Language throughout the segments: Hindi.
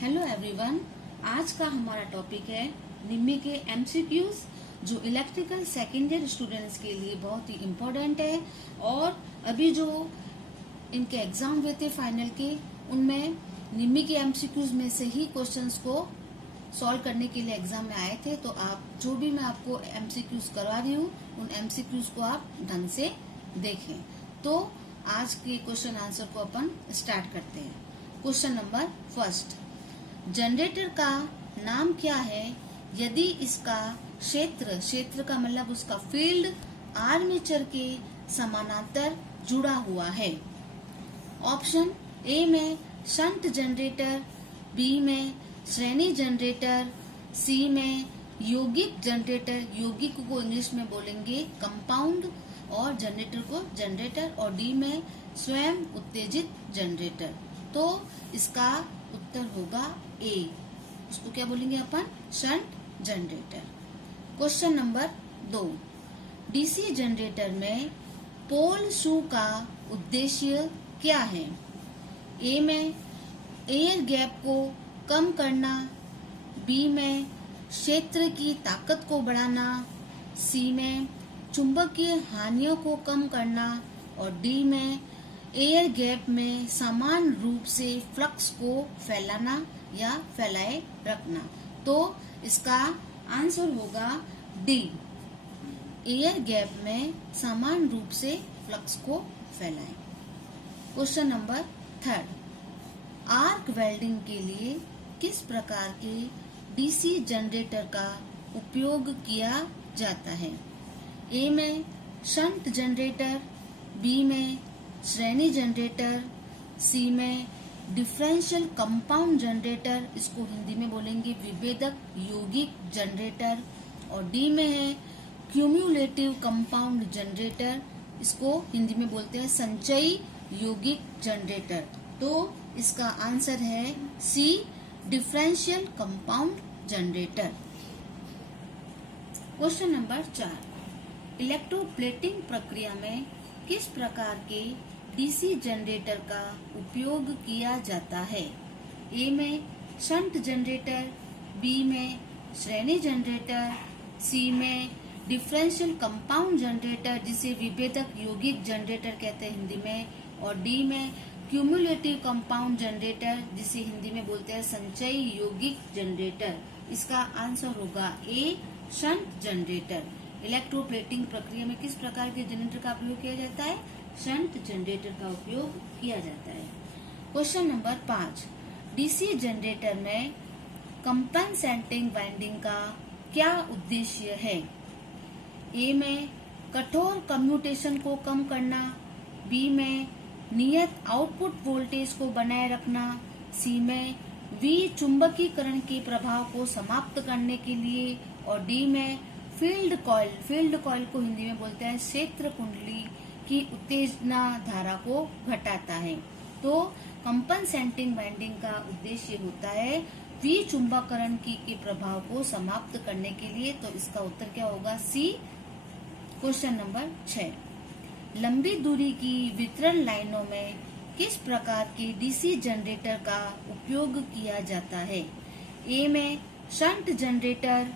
Hello everyone. आज का हमारा टॉपिक है निम्मी के एमसीक्यूज, जो इलेक्ट्रिकल सेकेंड ईयर स्टूडेंट्स के लिए बहुत ही इम्पोर्टेंट है। और अभी जो इनके एग्जाम हुए थे फाइनल के, उनमें निम्मी के एमसीक्यूज में से ही क्वेश्चंस को सॉल्व करने के लिए एग्जाम में आए थे। तो आप जो भी मैं आपको एमसीक्यूज करवा रही हूँ, उन एमसीक्यूज को आप ढंग से देखें। तो आज के क्वेश्चन आंसर को अपन स्टार्ट करते हैं। क्वेश्चन नंबर फर्स्ट, जनरेटर का नाम क्या है यदि इसका क्षेत्र का मतलब उसका फील्ड आर्मेचर के समानांतर जुड़ा हुआ है। ऑप्शन ए में शंट जनरेटर, बी में श्रेणी जनरेटर, सी में यौगिक जनरेटर, यौगिक को इंग्लिश में बोलेंगे कंपाउंड, और जनरेटर को जनरेटर, और डी में स्वयं उत्तेजित जनरेटर। तो इसका उत्तर होगा ए, उसको क्या बोलेंगे अपन, shunt generator. Question number 2, DC generator में पोल शू का उद्देश्य क्या है। ए में एयर गैप को कम करना, बी में क्षेत्र की ताकत को बढ़ाना, सी में चुंबकीय हानियों को कम करना, और डी में एयर गैप में समान रूप से फ्लक्स को फैलाना या फैलाए रखना। तो इसका आंसर होगा डी, एयर गैप में समान रूप से फ्लक्स को फैलाएं। क्वेश्चन नंबर 3, आर्क वेल्डिंग के लिए किस प्रकार के डीसी जनरेटर का उपयोग किया जाता है। ए में शंट जनरेटर, बी में श्रेणी जनरेटर, सी में डिफरेंशियल कंपाउंड जनरेटर, इसको हिंदी में बोलेंगे विभेदक यौगिक जनरेटर, और डी में है क्यूम्युलेटिव कंपाउंड जनरेटर, इसको हिंदी में बोलते हैं संचयी यौगिक जनरेटर। तो इसका आंसर है C, differential compound generator. Question number 4, electroplating प्रक्रिया में किस प्रकार के डीसी जनरेटर का उपयोग किया जाता है। ए में शंट जनरेटर, बी में श्रेणी जनरेटर, सी में डिफरेंशियल कंपाउंड जनरेटर जिसे विभेदक यौगिक जनरेटर कहते हैं हिंदी में, और डी में क्यूमुलेटिव कंपाउंड जनरेटर जिसे हिंदी में बोलते हैं संचयी यौगिक जनरेटर। इसका आंसर होगा ए, शंट जनरेटर। इलेक्ट्रोप्लेटिंग प्रक्रिया में किस प्रकार के जनरेटर का उपयोग किया जाता है, शंट जनरेटर का उपयोग किया जाता है। क्वेश्चन नंबर 5, डीसी जनरेटर में कंपनसेटिंग वाइंडिंग का क्या उद्देश्य है। ए में कठोर कम्यूटेशन को कम करना, बी में नियत आउटपुट वोल्टेज को बनाए रखना, सी में विचुंबकीकरण के प्रभाव को समाप्त करने के लिए, और डी में फील्ड कॉइल को हिंदी में बोलते हैं क्षेत्र कुंडली की उत्तेजना धारा को घटाता है। तो कंपनसेटिंग वाइंडिंग का उद्देश्य होता है विचुंबकीकरण के प्रभाव को समाप्त करने के लिए। तो इसका उत्तर क्या होगा, सी। क्वेश्चन नंबर 6, लंबी दूरी की वितरण लाइनों में किस प्रकार के डीसी जनरेटर का उपयोग किया जाता है। ए में शंट जनरेटर,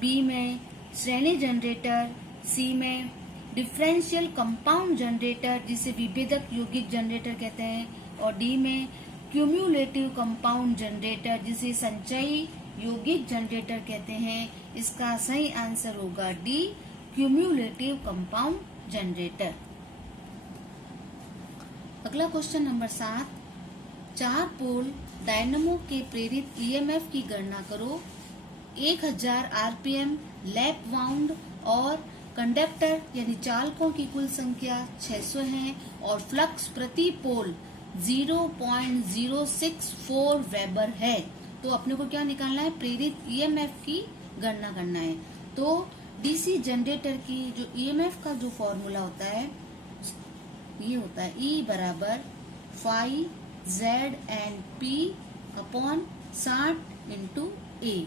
बी में श्रेणी जनरेटर, सी में डिफरेंशियल कंपाउंड जनरेटर जिसे विभेदक यौगिक जनरेटर कहते हैं, और डी में क्यूम्युलेटिव कंपाउंड जनरेटर जिसे संचयी यौगिक जनरेटर कहते हैं। इसका सही आंसर होगा डी, क्यूम्युलेटिव कंपाउंड जनरेटर। अगला क्वेश्चन नंबर 7, 4 पोल डायनेमो के प्रेरित ईएमएफ की गणना करो। 1000 आरपीएम लैप वाउंड और कंडक्टर यानी चालकों की कुल संख्या 600 है, और फ्लक्स प्रति पोल 0.064 वेबर है। तो अपने को क्या निकालना है, प्रेरित ईएमएफ की गणना करना है। तो डीसी जनरेटर की जो ईएमएफ का जो फॉर्मूला होता है, ये होता है E बराबर phi Z and P upon 60 into A.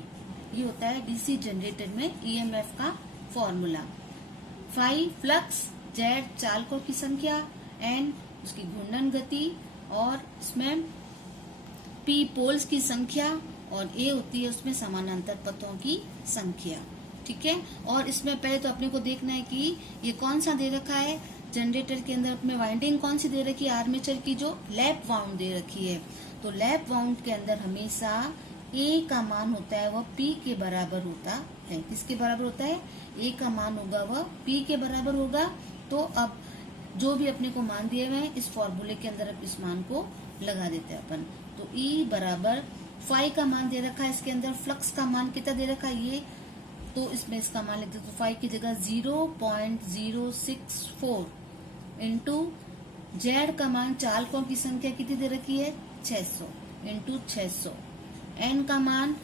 ये होता है डीसी जनरेटर में ईएमएफ का फॉर्मूला। फाई फ्लक्स, जेड चालकों की संख्या, एन उसकी घूर्णन गति, और इसमें पी पोल्स की संख्या और ए होती है उसमें समानांतर पथों की संख्या। ठीक है, और इसमें पहले तो अपने को देखना है कि ये कौन सा दे रखा है। जनरेटर के अंदर अपने वाइंडिंग कौन सी दे रखी है, आर्मेचर की जो लैप वाउंड दे रखी है। तो लैप वाउंड के अंदर हमेशा ए का मान होता है वह पी के बराबर होता है। किसके बराबर होता है, ए का मान होगा वह पी के बराबर होगा। तो अब जो भी अपने को मान दिए हुए हैं इस फॉर्मूले के अंदर अब इस मान को लगा देते हैं अपन। तो ई बराबर फाई का मान दे रखा है, इसके अंदर फ्लक्स का मान कितना दे रखा है ये, तो इसमें इसका मान लिख देते, तो फाई की जगह 0.064 इंटू जेड का मान चालकों की संख्या कितनी दे रखी है 600 इंटू 600, एन का मान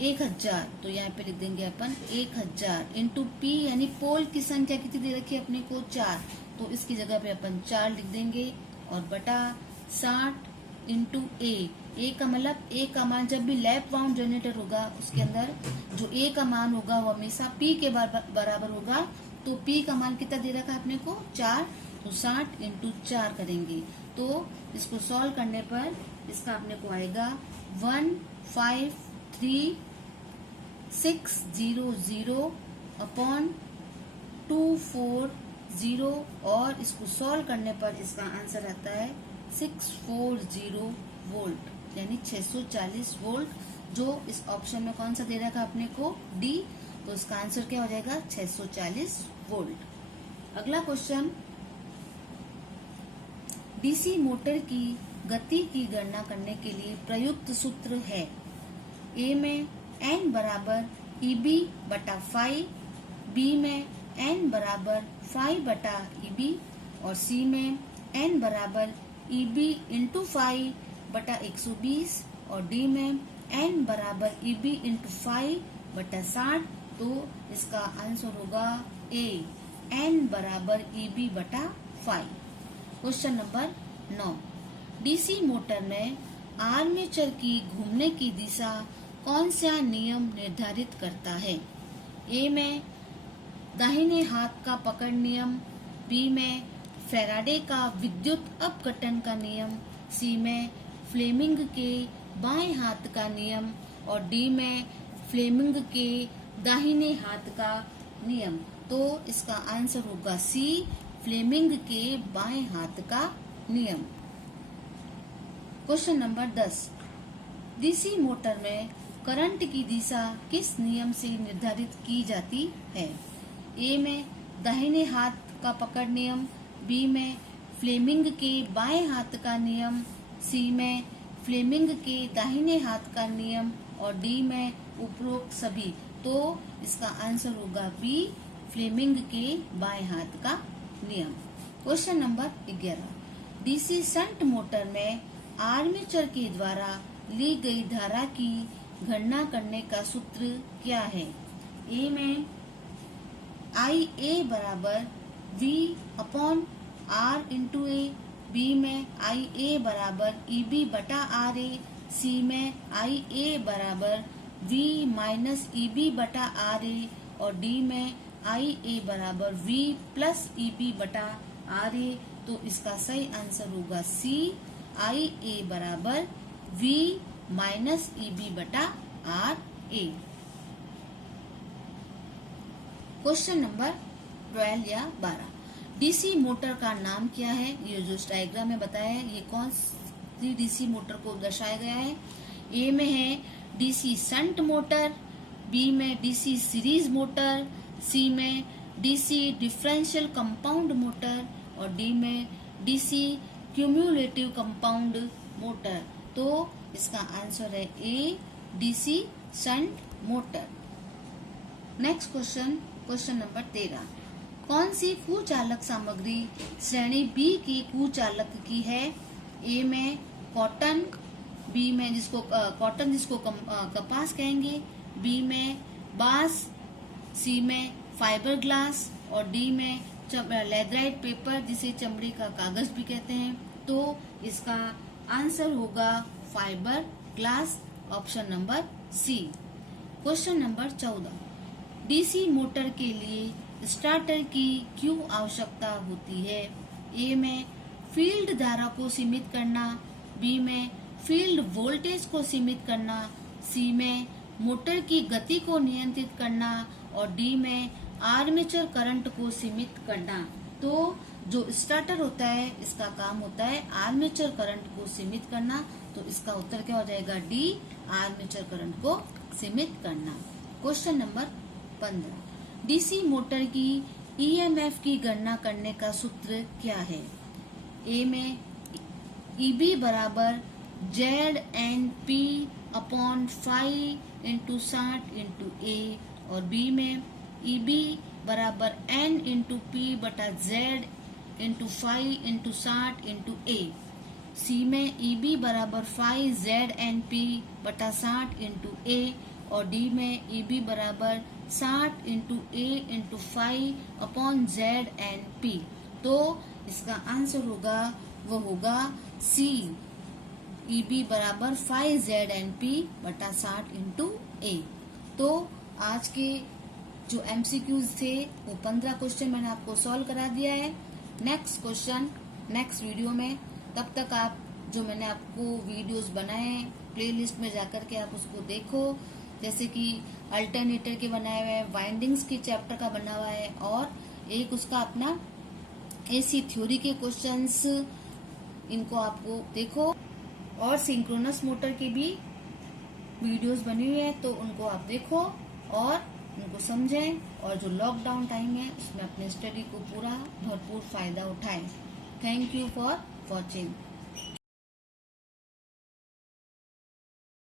1000, तो यहाँ पे लिख देंगे अपन 1000 इंटू पी यानी पोल की संख्या कितनी दे रखी है अपने को 4, तो इसकी जगह पे अपन 4 लिख देंगे और बटा 60 इंटू ए का मतलब ए का मान जब भी लैप वाउंड जनरेटर होगा उसके अंदर जो ए का मान होगा वो हमेशा पी के बराबर होगा। तो पी का मान कितना दे रखा है अपने को 4, तो 60 इंटू 4 करेंगे तो इसको सॉल्व करने पर इसका अपने को आएगा 153,600 अपॉन 240 और इसको सॉल्व करने पर इसका आंसर आता है 640 वोल्ट यानी 640 वोल्ट, जो इस ऑप्शन में कौन सा दे रखा है अपने को डी। तो इसका आंसर क्या हो जाएगा 640 वोल्ट। अगला क्वेश्चन, डीसी मोटर की गति की गणना करने के लिए प्रयुक्त सूत्र है। ए में एन बराबर ईबी बटा फाई, बी में एन बराबर फाई बटा ईबी और सी में एन बराबर ईबी इंटू फाई बटा 120 और डी में एन बराबर ईबी इंटू फाई बटा 60। तो इसका आंसर होगा ए, एन बराबर ईबी बटा phi. Question number 9, DC motor में आर्मेचर की घूमने की दिशा कौन सा नियम निर्धारित करता है। ए में दाहिने हाथ का पकड़ नियम, बी में फैराडे का विद्युत अपघटन का नियम, सी में फ्लेमिंग के बाएं हाथ का नियम और डी में फ्लेमिंग के दाहिने हाथ का नियम। तो इसका आंसर होगा सी, फ्लेमिंग के बाएं हाथ का नियम। क्वेश्चन नंबर 10, डीसी मोटर में करंट की दिशा किस नियम से निर्धारित की जाती है। ए में दाहिने हाथ का पकड़ नियम, बी में फ्लेमिंग के बाएं हाथ का नियम, सी में फ्लेमिंग के दाहिने हाथ का नियम और डी में उपरोक्त सभी। तो इसका आंसर होगा बी, फ्लेमिंग के बाएं हाथ का नियम। Question number 11, DC shunt motor में आर्मेचर के द्वारा ली गई धारा की गणना करने का सूत्र क्या है। ए में आई ए बराबर V अपॉन R इंटू ए, बी में आई ए बराबर EB बटा RA, सी में आई ए बराबर V माइनस EB बटा RA और डी में आई ए बराबर V प्लस EB बटा RA। तो इसका सही आंसर होगा सी, आई ए बराबर V माइनस EB बटा RA। क्वेश्चन नंबर 12 या 12, डीसी मोटर का नाम क्या है। ये जो डायग्राम में बताया है ये कौन सी डीसी मोटर को दर्शाया गया है। ए में है डीसी शंट मोटर, बी में डीसी सीरीज मोटर, सी में डीसी डिफरेंशियल कंपाउंड मोटर और डी में डीसी क्यूम्युलेटिव कंपाउंड मोटर। तो इसका आंसर है A, DC shunt motor. Next question, question number 13, कौन सी कुचालक सामग्री श्रेणी बी की कुचालक की है। ए में कॉटन, बी में जिसको कपास कहेंगे, बी में बांस, सी में फाइबर ग्लास और डी में लेदराइट पेपर जिसे चमड़े का कागज भी कहते हैं। तो इसका आंसर होगा fibreglass, option number C. Question number 14, DC motor के लिए स्टार्टर की क्यों आवश्यकता होती है। ए में फील्ड धारा को सीमित करना, बी में फील्ड वोल्टेज को सीमित करना, सी में मोटर की गति को नियंत्रित करना और डी में आर्मेचर करंट को सीमित करना। तो जो स्टार्टर होता है इसका काम होता है आर्मेचर करंट को सीमित करना, तो इसका उत्तर क्या हो जाएगा, डी, आर्मेचर करंट को सीमित करना। क्वेश्चन नंबर 15, डीसी मोटर की ईएमएफ की गणना करने का सूत्र क्या है। ए में ईबी बराबर ZNP अपॉन 5 इंटू 60 इंटू ए, और बी में ईबी बराबर N इंटू पी बटा Z इंटू 5 इंटू 60 इंटू ए, सी में ईबी बराबर 5 ZNP बटा 60 इंटू ए, और डी में ईबी बराबर 60 इंटू ए इंटू 5 अपॉन ZNP। तो इसका आंसर होगा, वो होगा सी, ईबी बराबर 5 ZNP बटा 60 इंटू ए। तो आज के जो एमसीक्यूज थे वो 15 क्वेश्चन मैंने आपको सॉल्व करा दिया है। नेक्स्ट क्वेश्चन नेक्स्ट वीडियो में, तब तक आप जो मैंने आपको वीडियोस बनाए हैं प्लेलिस्ट में जाकर के आप उसको देखो, जैसे कि अल्टरनेटर के बनाए हुए हैं, वाइंडिंग्स के चैप्टर का बना हुआ है, और एक उसका अपना एसी थ्योरी के क्वेश्चंस, इनको आपको देखो, और सिंक्रोनस मोटर की भी वीडियोस बनी हुई है, तो उनको आप देखो और उनको समझें, और जो लॉकडाउन टाइम है उसमें अपने स्टडी को पूरा भरपूर फायदा उठाएं। Thank you for watching.